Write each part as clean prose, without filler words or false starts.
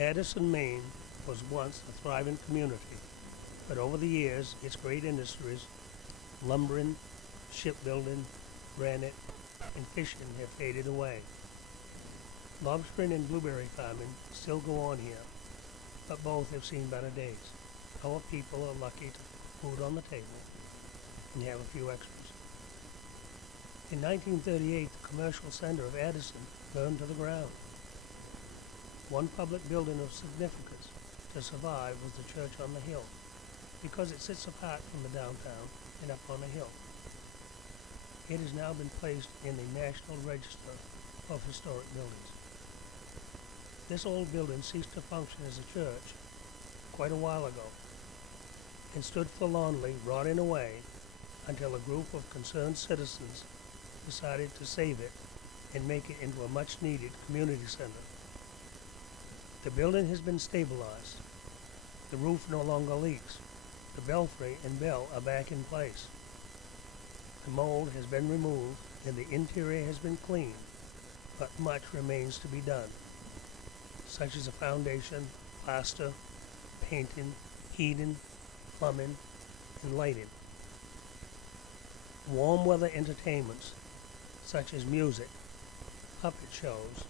Addison, Maine was once a thriving community, but over the years its great industries, lumbering, shipbuilding, granite, and fishing have faded away. Lobstering and blueberry farming still go on here, but both have seen better days. Our people are lucky to put food on the table and have a few extras. In 1938, the commercial center of Addison burned to the ground. One public building of significance to survive was the church on the hill, because it sits apart from the downtown and up on a hill. It has now been placed in the National Register of Historic Buildings. This old building ceased to function as a church quite a while ago and stood forlornly rotting away until a group of concerned citizens decided to save it and make it into a much-needed community center. The building has been stabilized. The roof no longer leaks. The belfry and bell are back in place. The mold has been removed and the interior has been cleaned, but much remains to be done, such as a foundation, plaster, painting, heating, plumbing, and lighting. Warm weather entertainments, such as music, puppet shows,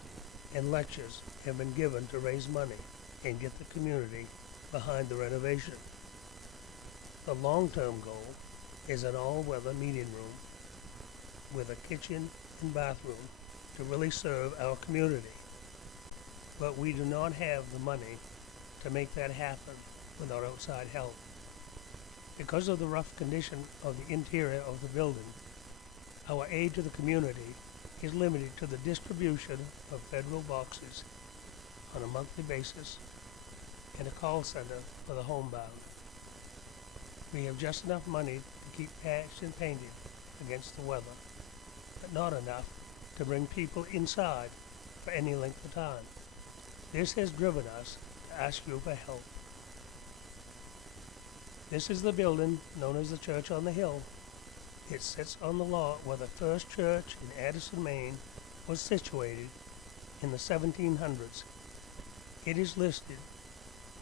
and lectures have been given to raise money and get the community behind the renovation. The long-term goal is an all-weather meeting room with a kitchen and bathroom to really serve our community. But we do not have the money to make that happen without outside help. Because of the rough condition of the interior of the building, our aid to the community is limited to the distribution of federal boxes on a monthly basis and a call center for the homebound. We have just enough money to keep patched and painted against the weather, but not enough to bring people inside for any length of time. This has driven us to ask you for help. This is the building known as the Church on the Hill. It sits on the lot where the first church in Addison, Maine was situated in the 1700s. It is listed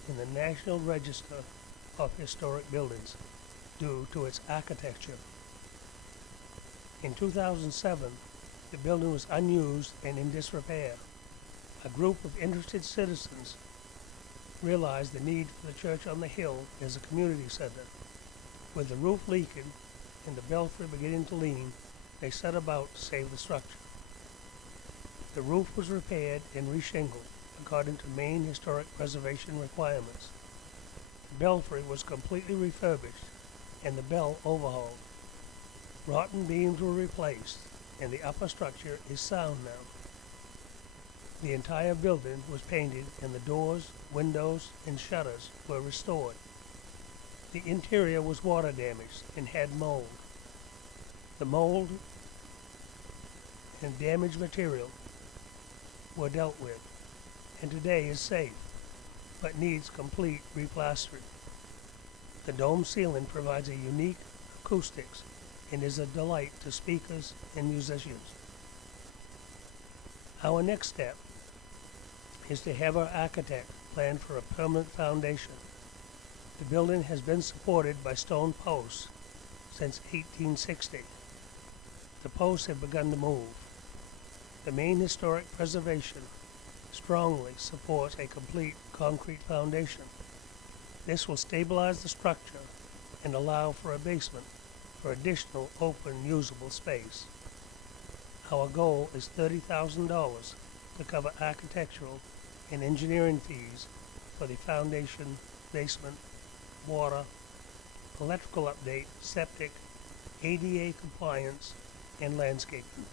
in the National Register of Historic Buildings due to its architecture. In 2007, the building was unused and in disrepair. A group of interested citizens realized the need for the church on the hill as a community center. With the roof leaking and the belfry beginning to lean, they set about to save the structure. The roof was repaired and reshingled according to Maine historic preservation requirements. The belfry was completely refurbished and the bell overhauled. Rotten beams were replaced and the upper structure is sound now. The entire building was painted and the doors, windows, and shutters were restored. The interior was water damaged and had mold. The mold and damaged material were dealt with and today is safe, but needs complete replastering. The dome ceiling provides a unique acoustics and is a delight to speakers and musicians. Our next step is to have our architect plan for a permanent foundation. The building has been supported by stone posts since 1860. The posts have begun to move. The Maine Historic Preservation strongly supports a complete concrete foundation. This will stabilize the structure and allow for a basement for additional open usable space. Our goal is $30,000 to cover architectural and engineering fees for the foundation, basement, water, electrical update, septic, ADA compliance, and landscaping.